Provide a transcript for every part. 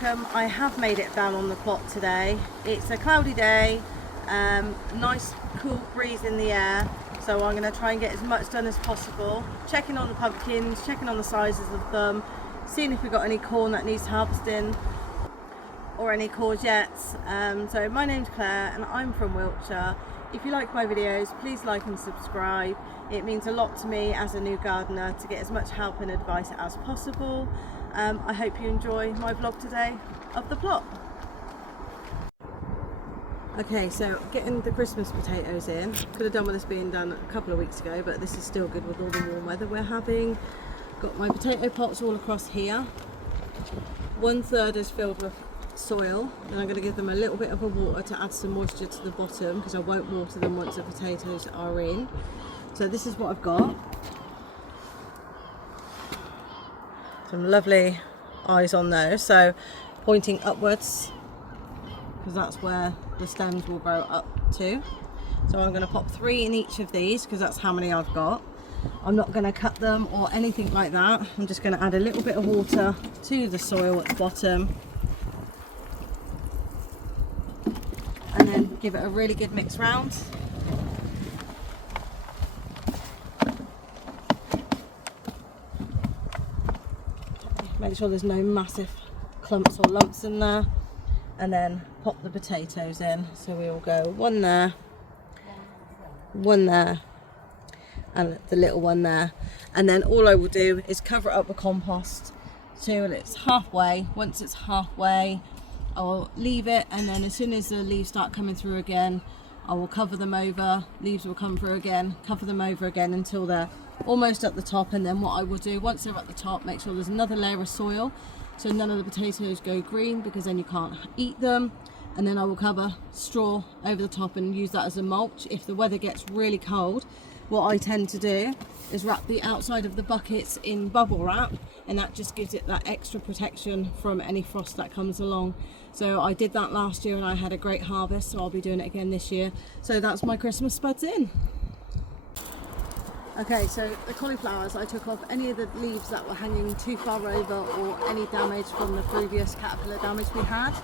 welcome. I have made it down on the plot today. It's a cloudy day, nice cool breeze in the air, so I'm going to try and get as much done as possible. Checking on the pumpkins, checking on the sizes of them, seeing if we've got any corn that needs harvesting or any courgettes. So my name's Claire and I'm from Wiltshire. If you like my videos, please like and subscribe. It means a lot to me as a new gardener to get as much help and advice as possible. I hope you enjoy my vlog today of the plot. Okay, so getting the Christmas potatoes in. Could have done with this being done a couple of weeks ago, but this is still good with all the warm weather we're having. Got my potato pots all across here. 1/3 is filled with soil, and I'm going to give them a little bit of a water to add some moisture to the bottom, because I won't water them once the potatoes are in. So this is what I've got. Some lovely eyes on those, so pointing upwards, because that's where the stems will grow up to. So I'm going to pop 3 in each of these because that's how many I've got. I'm not going to cut them or anything like that. I'm just going to add a little bit of water to the soil at the bottom and then give it a really good mix round. Make sure there's no massive clumps or lumps in there, and then pop the potatoes in. So we will go 1 there, 1 there, and the little one there. And then all I will do is cover it up with compost till it's halfway. Once it's halfway, I will leave it, and then as soon as the leaves start coming through again, I will cover them over. Leaves will come through again, cover them over again until they're almost at the top. And then what I will do, once they're at the top, make sure there's another layer of soil so none of the potatoes go green, because then you can't eat them. And then I will cover straw over the top and use that as a mulch. If the weather gets really cold, what I tend to do is wrap the outside of the buckets in bubble wrap, and that just gives it that extra protection from any frost that comes along. So I did that last year and I had a great harvest, so I'll be doing it again this year. So that's my Christmas spuds in. Okay, so the cauliflowers, I took off any of the leaves that were hanging too far over or any damage from the previous caterpillar damage we had.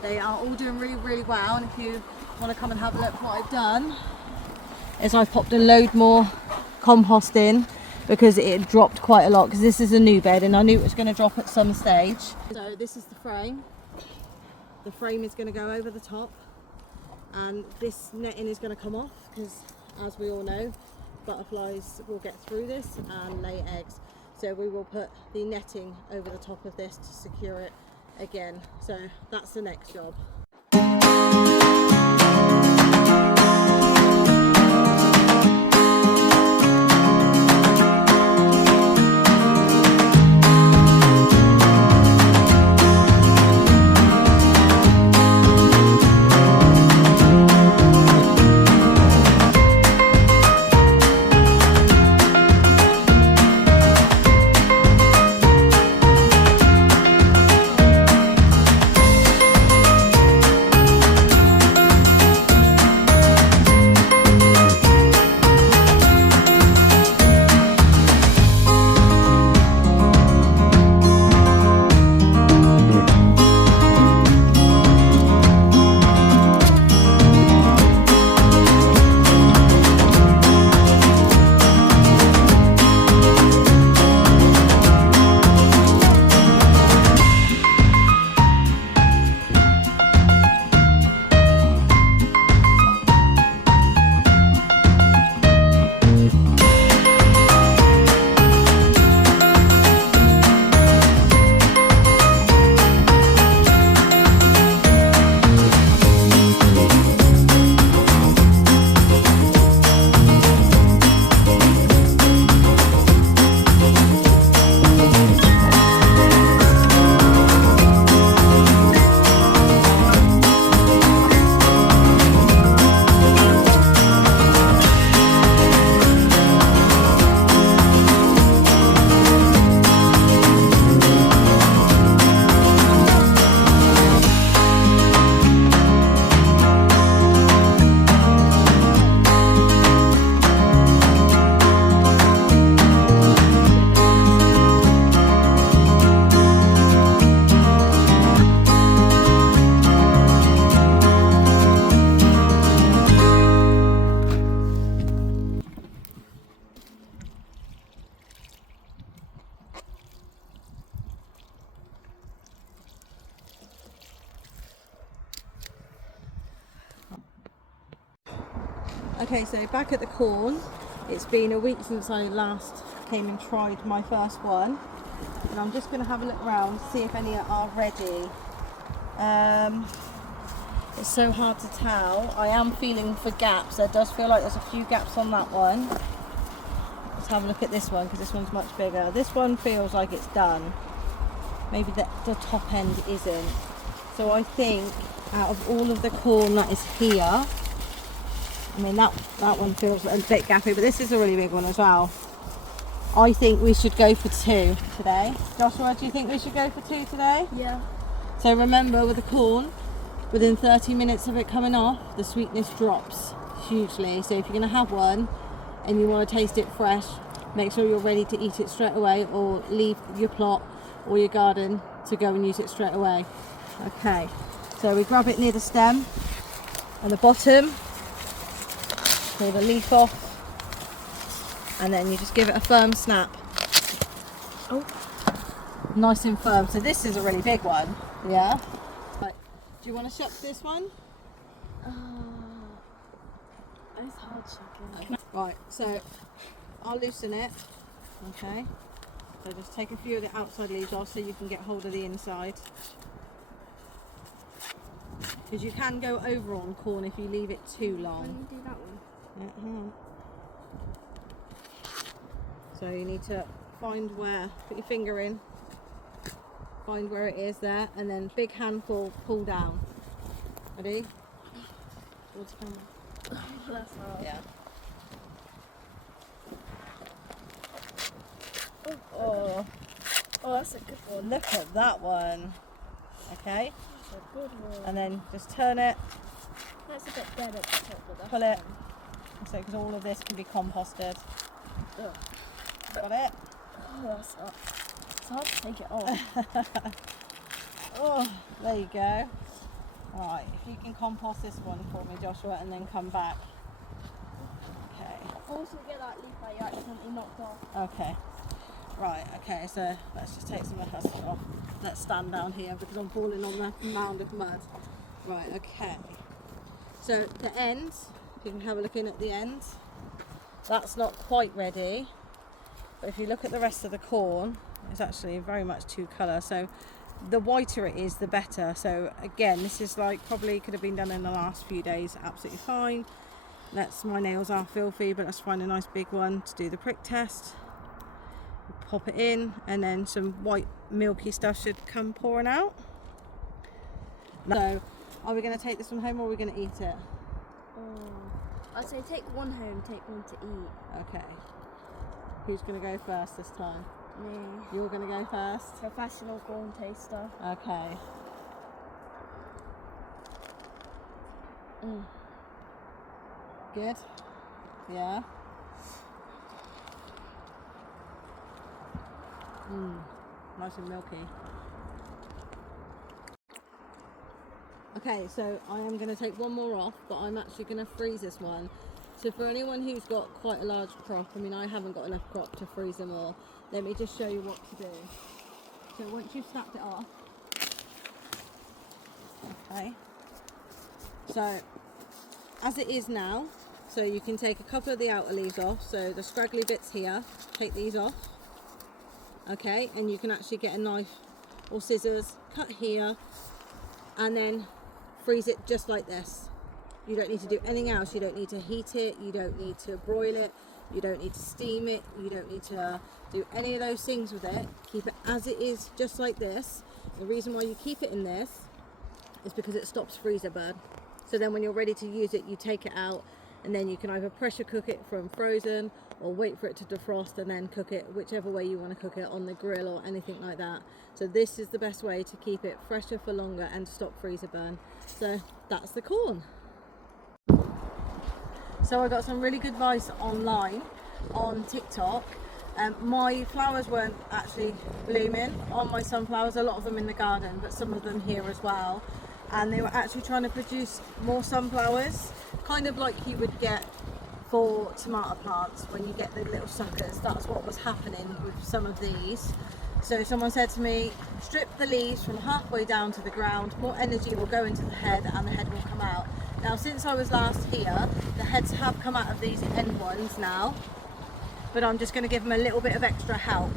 They are all doing really, really well, and if you want to come and have a look, what I've done is I've popped a load more compost in because it dropped quite a lot, because this is a new bed and I knew it was going to drop at some stage. So this is the frame. The frame is going to go over the top, and this netting is going to come off because, as we all know, butterflies will get through this and lay eggs. So we will put the netting over the top of this to secure it again. So that's the next job. Okay, so back at the corn. It's been a week since I last came and tried my first one. And I'm just going to have a look around, see if any are ready. It's so hard to tell. I am feeling for gaps. There does feel like there's a few gaps on that one. Let's have a look at this one, because this one's much bigger. This one feels like it's done. Maybe the top end isn't. So I think out of all of the corn that is here, I mean that one feels a bit gappy, but this is a really big one as well. I think we should go for 2 today. Joshua, do you think we should go for 2 today? Yeah. So remember, with the corn, within 30 minutes of it coming off, the sweetness drops hugely. So if you're going to have one and you want to taste it fresh, make sure you're ready to eat it straight away, or leave your plot or your garden to go and use it straight away. Okay, so we grab it near the stem and the bottom, pull the leaf off, and then you just give it a firm snap. Oh, nice and firm. So this is a really big one. Yeah. Right. Do you want to shuck this one? It's hard shucking. Right. So I'll loosen it. Okay. So just take a few of the outside leaves off so you can get hold of the inside. Because you can go over on corn if you leave it too long. When you do that one. Yeah, hang on. So you need to find where, put your finger in, find where it is there, and then big handful, pull down. Ready? Towards the camera. That's hard. Yeah. Oh, that's a good one. Look at that one. Okay. That's a good one. And then just turn it, That's a bit dead at the top, but that's pull it. fine. So because all of this can be composted. Ugh. Got it? Oh, that's hard. It's hard to take it off. Oh, there you go. Right, if you can compost this one for me, Joshua, and then come back. Okay. Also get that leaf that you accidentally knocked off. Okay. Right, okay, so let's just take some of the husk off. Let's stand down here because I'm falling on the mound of mud. Right, okay. So the end, you can have a look in at the end. That's not quite ready. But if you look at the rest of the corn, it's actually very much 2 colour. So the whiter it is, the better. So again, this is like probably could have been done in the last few days. Absolutely fine. My nails are filthy, but let's find a nice big one to do the prick test. Pop it in, and then some white milky stuff should come pouring out. So are we going to take this one home, or are we going to eat it? I'd say take one home, take one to eat. Okay. Who's going to go first this time? Me. You're going to go first? Professional corn taster. Okay. Good? Yeah? Nice and milky. Okay, so I am going to take one more off, but I'm actually going to freeze this one. So for anyone who's got quite a large crop, I mean I haven't got enough crop to freeze them all, let me just show you what to do. So once you've snapped it off, okay, so as it is now, so you can take a couple of the outer leaves off, so the scraggly bits here, take these off, okay, and you can actually get a knife or scissors, cut here, and then freeze it just like this. You don't need to do anything else. You don't need to heat it, you don't need to broil it, you don't need to steam it, you don't need to do any of those things with it. Keep it as it is, just like this. The reason why you keep it in this is because it stops freezer burn. So then when you're ready to use it, you take it out, and then you can either pressure cook it from frozen or wait for it to defrost and then cook it whichever way you want to cook it, on the grill or anything like that. So this is the best way to keep it fresher for longer and to stop freezer burn. So that's the corn. So I got some really good advice online on TikTok. My flowers weren't actually blooming on my sunflowers, a lot of them in the garden, but some of them here as well. And they were actually trying to produce more sunflowers, kind of like you would get for tomato plants when you get the little suckers. That's what was happening with some of these. So someone said to me, strip the leaves from halfway down to the ground, more energy will go into the head and the head will come out. Now since I was last here, the heads have come out of these end ones now, but I'm just going to give them a little bit of extra help.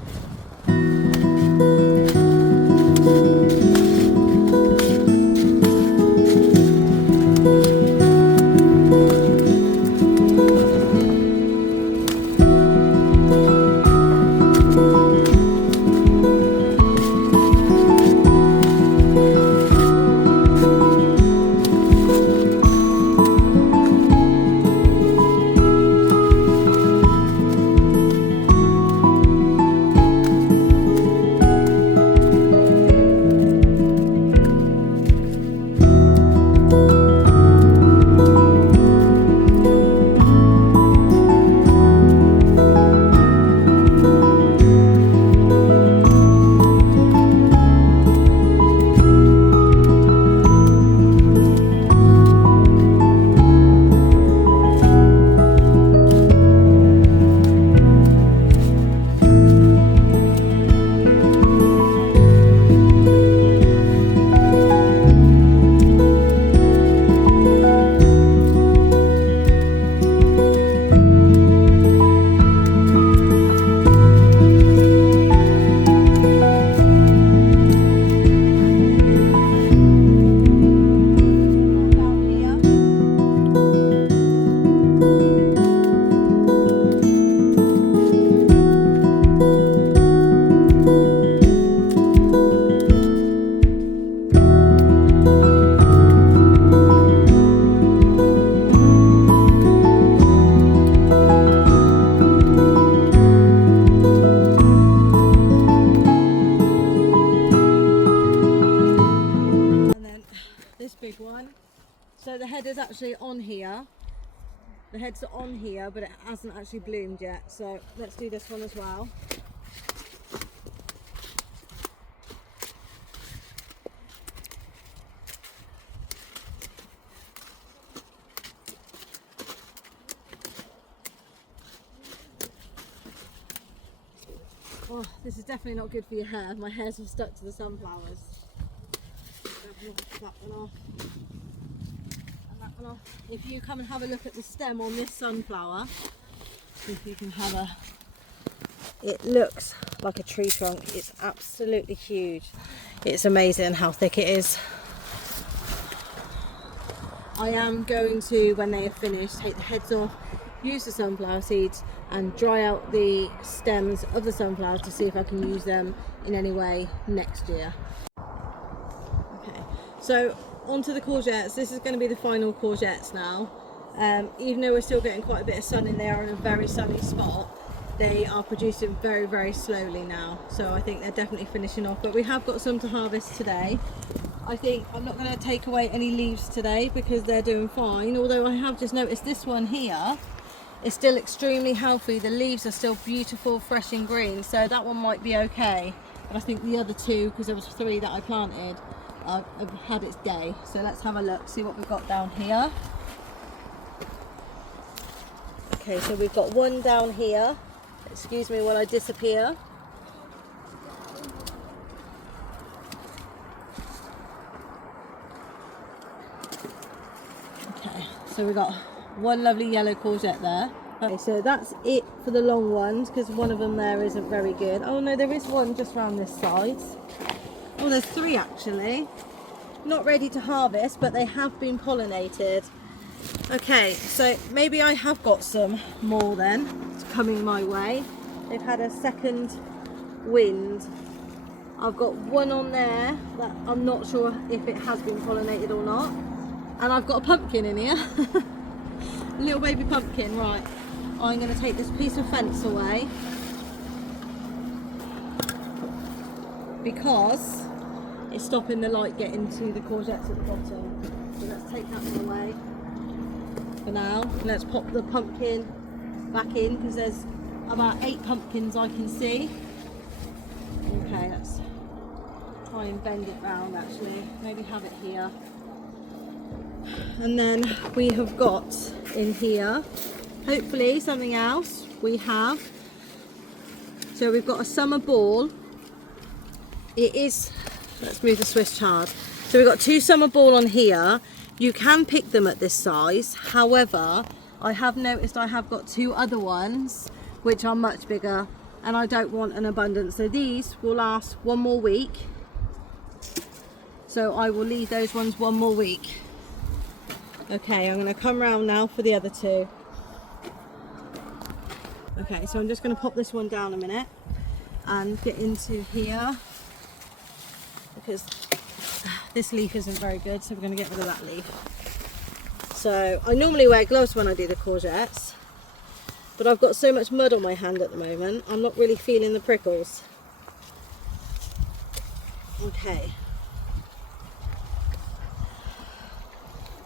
Big one. So the head is actually on here. The heads are on here, but it hasn't actually bloomed yet. So let's do this one as well. Oh, this is definitely not good for your hair. My hairs are stuck to the sunflowers. That one off. And that one off. If you come and have a look at the stem on this sunflower, if you can have a... It looks like a tree trunk. It's absolutely huge. It's amazing how thick it is. I am going to, when they are finished, take the heads off, use the sunflower seeds and dry out the stems of the sunflowers to see if I can use them in any way next year. Okay, so onto the courgettes. This is going to be the final courgettes now. Even though we're still getting quite a bit of sun and they are in a very sunny spot, they are producing very, very slowly now. So I think they're definitely finishing off, but we have got some to harvest today. I think I'm not going to take away any leaves today because they're doing fine, although I have just noticed this one here is still extremely healthy. The leaves are still beautiful, fresh and green, so that one might be okay. But I think the other two, because there was 3 that I planted, have had its day. So let's have a look, see what we've got down here. Okay, so we've got one down here. Excuse me while I disappear. Okay, so we've got one lovely yellow courgette there. Okay, so that's it for the long ones because one of them there isn't very good. Oh no, there is one just around this side. Oh, there's 3 actually. Not ready to harvest, but they have been pollinated. Okay, so maybe I have got some more then coming my way. They've had a second wind. I've got one on there that I'm not sure if it has been pollinated or not. And I've got a pumpkin in here. A little baby pumpkin. Right, I'm going to take this piece of fence away because it's stopping the light getting to the courgettes at the bottom. So let's take that one away for now. Let's pop the pumpkin back in because there's about 8 pumpkins I can see. Okay, let's try and bend it round actually. Maybe have it here. And then we have got in here, hopefully something else we have. So we've got a summer ball. It is, let's move the Swiss chard. So we've got 2 summer ball on here. You can pick them at this size. However, I have noticed I have got 2 other ones which are much bigger, and I don't want an abundance. So these will last 1 more week. So I will leave those ones 1 more week. Okay, I'm going to come round now for the other 2. Okay, so I'm just going to pop this one down a minute and get into here, because this leaf isn't very good, so we're going to get rid of that leaf. So I normally wear gloves when I do the courgettes, but I've got so much mud on my hand at the moment, I'm not really feeling the prickles. Okay.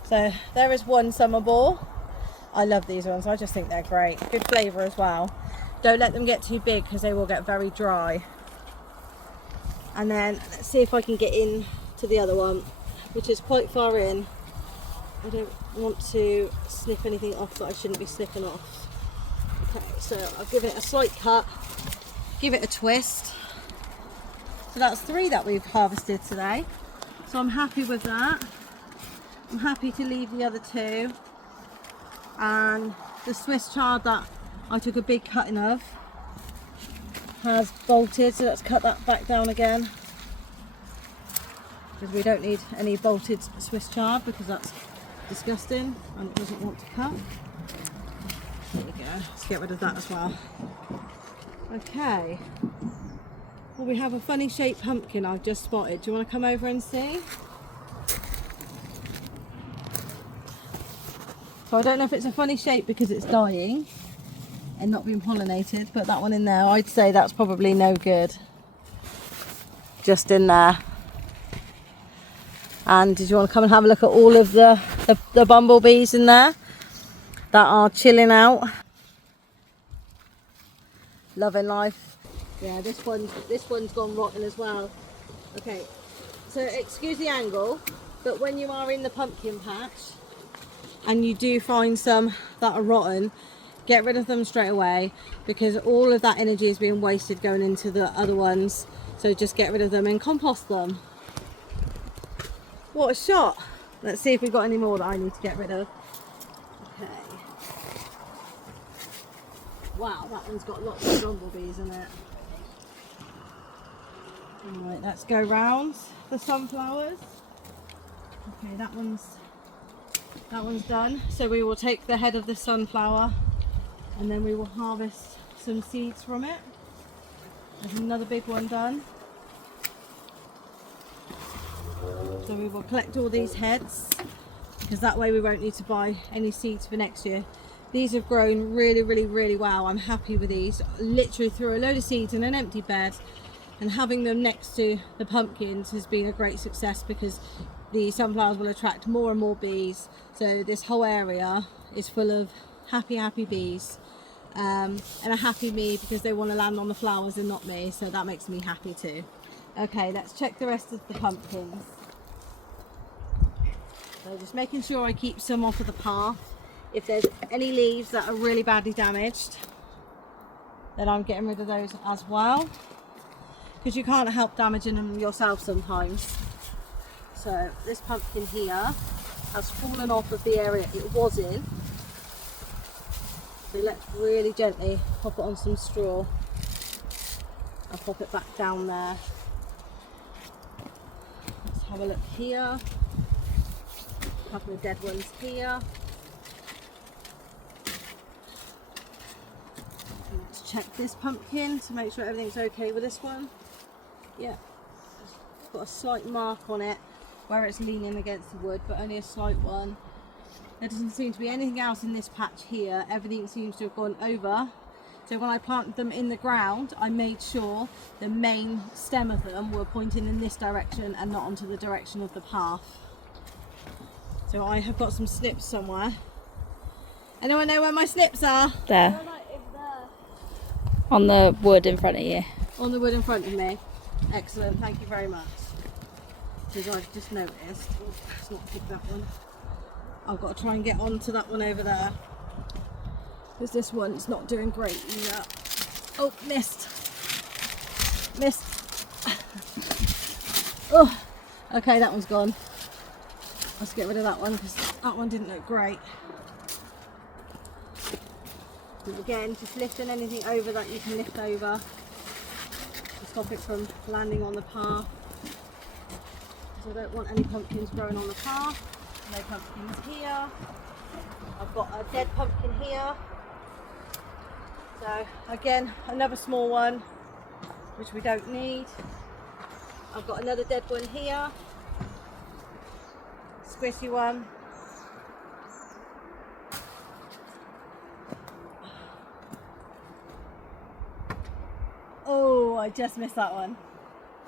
So there is one summer ball. I love these ones, I just think they're great. Good flavour as well. Don't let them get too big because they will get very dry. And then let's see if I can get in to the other one, which is quite far in. I don't want to snip anything off that I shouldn't be snipping off. Okay, so I'll give it a slight cut, give it a twist. So that's 3 that we've harvested today. So I'm happy with that. I'm happy to leave the other 2. And the Swiss chard that I took a big cutting of has bolted, so let's cut that back down again, because we don't need any bolted Swiss chard because that's disgusting and it doesn't want to cut. There we go, let's get rid of that as well. Okay, well, we have a funny shaped pumpkin I've just spotted. Do you want to come over and see? So I don't know if it's a funny shape because it's dying and not being pollinated, but that one in there, I'd say that's probably no good. Just in there. And did you want to come and have a look at all of the bumblebees in there that are chilling out? Loving life. Yeah, this one's gone rotten as well. Okay, so excuse the angle, but when you are in the pumpkin patch and you do find some that are rotten, get rid of them straight away, because all of that energy is being wasted going into the other ones. So just get rid of them and compost them. What a shot. Let's see if we've got any more that I need to get rid of. Okay. Wow, that one's got lots of bumblebees in it. Alright, let's go round the sunflowers. Okay, that one's done. So we will take the head of the sunflower and then we will harvest some seeds from it. There's another big one done. So we will collect all these heads, because that way we won't need to buy any seeds for next year. These have grown really well. I'm happy with these. Literally threw a load of seeds in an empty bed, and having them next to the pumpkins has been a great success, because the sunflowers will attract more and more bees. So this whole area is full of happy bees, and a happy me, because they want to land on the flowers and not me, so that makes me happy too. Okay, let's check the rest of the pumpkins. So just making sure I keep some off of the path. If there's any leaves that are really badly damaged, then I'm getting rid of those as well, because you can't help damaging them yourself sometimes. So this pumpkin here has fallen off of the area it was in. So let's really gently pop it on some straw and pop it back down there. Let's have a look here. A couple of dead ones here. And let's check this pumpkin to make sure everything's okay with this one. Yeah, it's got a slight mark on it where it's leaning against the wood, but only a slight one. There doesn't seem to be anything else in this patch here. Everything seems to have gone over. So when I planted them in the ground, I made sure the main stem of them were pointing in this direction and not onto the direction of the path. So I have got some snips somewhere. Anyone know where my snips are? There. On the wood in front of you. On the wood in front of me. Excellent, thank you very much. Because I've just noticed, oh, let's not pick that one. I've got to try and get onto that one over there, because this one's not doing great either. Oh, missed. Oh, okay, that one's gone. Let's get rid of that one because that one didn't look great. And again, just lifting anything over that you can lift over to stop it from landing on the path. So I don't want any pumpkins growing on the path. No pumpkins here. I've got a dead pumpkin here. So again, another small one, which we don't need. I've got another dead one here. Squishy one. Oh, I just missed that one.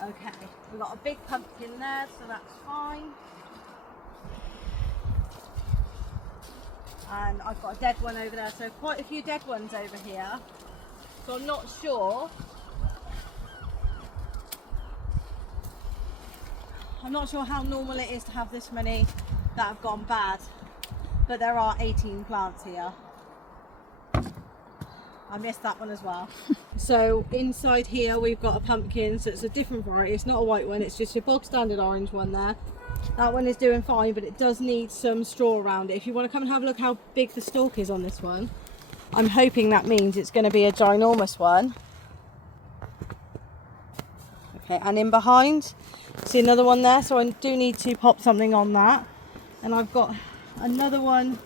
Okay, we've got a big pumpkin there, so that's fine. And I've got a dead one over there, so quite a few dead ones over here. So I'm not sure. I'm not sure how normal it is to have this many that have gone bad, but there are 18 plants here. I missed that one as well. So inside here we've got a pumpkin, so it's a different variety. It's not a white one, it's just your bog standard orange one there. That one is doing fine, but it does need some straw around it. If you want to come and have a look how big the stalk is on this one, I'm hoping that means it's going to be a ginormous one. Okay, and in behind, see another one there, so I do need to pop something on that. And I've got another one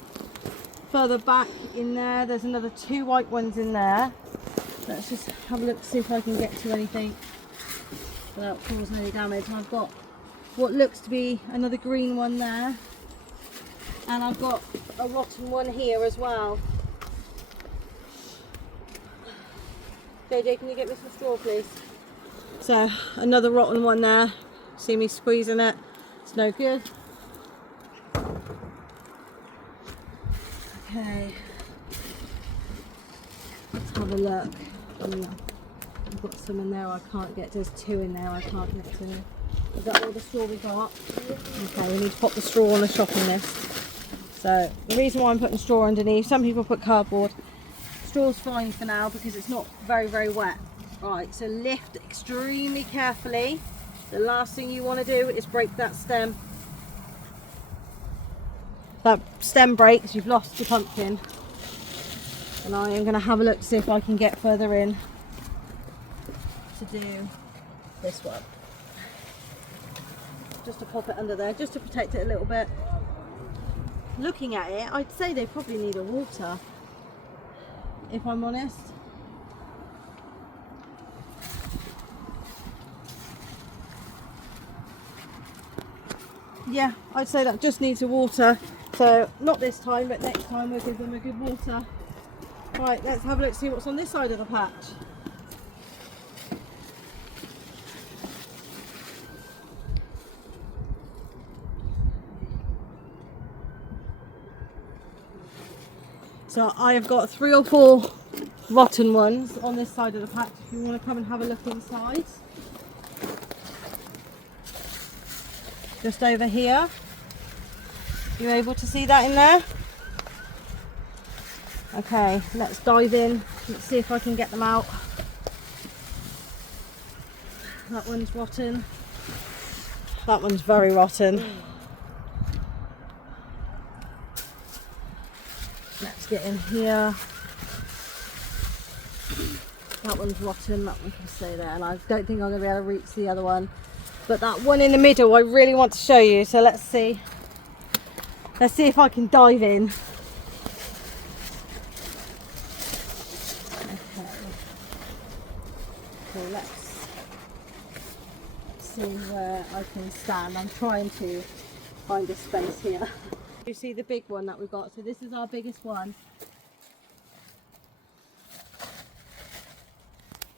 further back in there. There's another 2 white ones in there. Let's just have a look to see if I can get to anything without causing any damage. I've got what looks to be another green one there, and I've got a rotten one here as well. JJ, can you get me some straw please? So another rotten one there. See me squeezing it, it's no good. Okay, let's have a look. I've got some in there I can't get. There's 2 in there I can't get to. Is that all the straw we got? Okay, we need to pop the straw on the shopping list. So the reason why I'm putting straw underneath, some people put cardboard. Straw's fine for now because it's not very, very wet. Right, so lift extremely carefully. The last thing you want to do is break that stem. That stem breaks, you've lost your pumpkin. And I am going to have a look to see if I can get further in to do this one. Just to pop it under there, just to protect it a little bit. Looking at it, I'd say they probably need a water, if I'm honest. Yeah, I'd say that just needs a water. So not this time, but next time we'll give them a good water. Right, let's have a look, see what's on this side of the patch. So I have got 3 or 4 rotten ones on this side of the patch if you want to come and have a look inside. Just over here. You able to see that in there? Okay, let's dive in. Let's see if I can get them out. That one's rotten. That one's very rotten. Let's get in here. That one's rotten, that one can stay there, and I don't think I'm going to be able to reach the other one. But that one in the middle I really want to show you, so let's see. Let's see if I can dive in. Okay. So let's see where I can stand. I'm trying to find a space here. You see the big one that we've got, so this is our biggest one.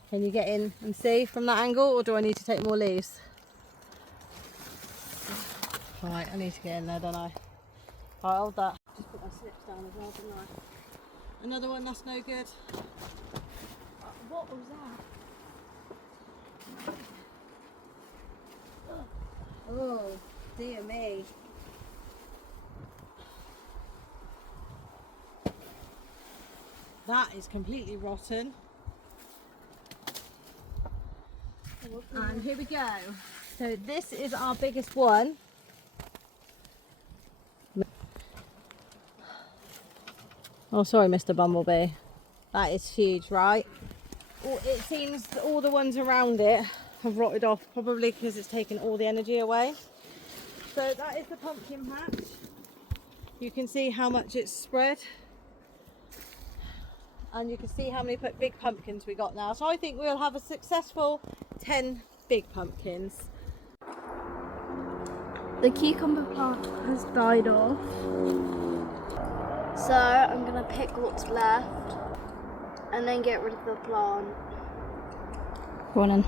Can you get in and see from that angle, or do I need to take more leaves? Right, I need to get in there, don't I? Right, hold that. Just put my slips down as well, didn't I? Another one that's no good. What was that? Oh, dear me. That is completely rotten. And here we go. So this is our biggest one. Oh, sorry, Mr. Bumblebee. That is huge, right? Well, it seems that all the ones around it have rotted off, probably because it's taken all the energy away. So that is the pumpkin patch. You can see how much it's spread. And you can see how many big pumpkins we got now. So I think we'll have a successful 10 big pumpkins. The cucumber plant has died off. So I'm going to pick what's left and then get rid of the plant. Go on in.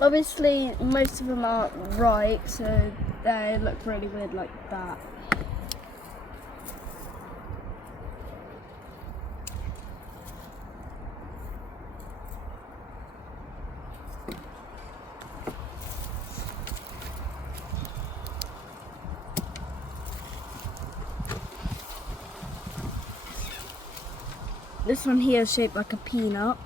Obviously, most of them aren't right, so they look really weird like that. This one here is shaped like a peanut.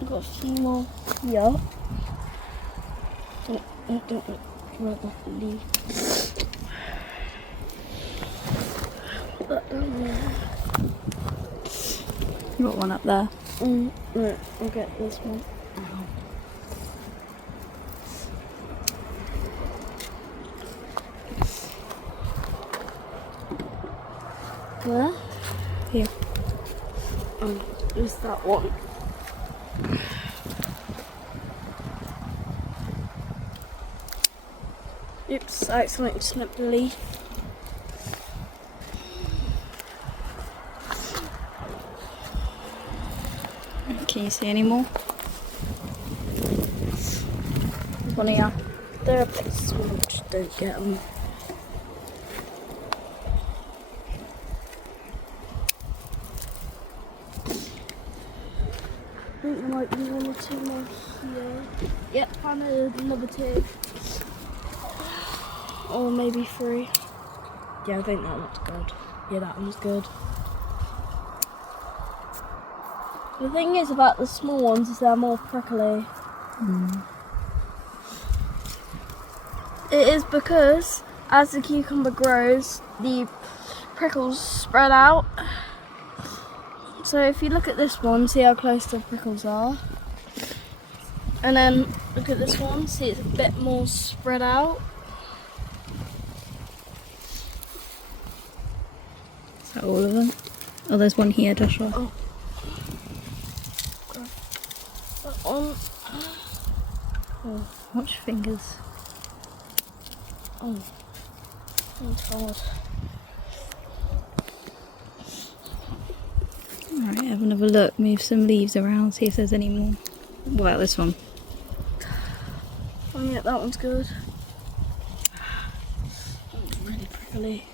I've got a few more here. I don't like that leaf. But down there. You got one up there. Right, I'll get this one. Where? Here. Just that one. Oops, I accidentally snipped the leaf. Can you see any more? One here. They're a bit small, just don't get them. I think there might be one or two more here. Yep, found another two. Or maybe three. Yeah, I think that looks good. Yeah, that one's good. The thing is about the small ones is they're more prickly. It is because as the cucumber grows, the prickles spread out. So if you look at this one, see how close the prickles are. And then look at this one, see it's a bit more spread out. Is that all of them? Oh, there's one here, Joshua. Oh. That one. Oh, watch your fingers. Oh. Oh God. Alright, have another look. Move some leaves around, see if there's any more. What about this one? Oh yeah, that one's good. That one's really prickly.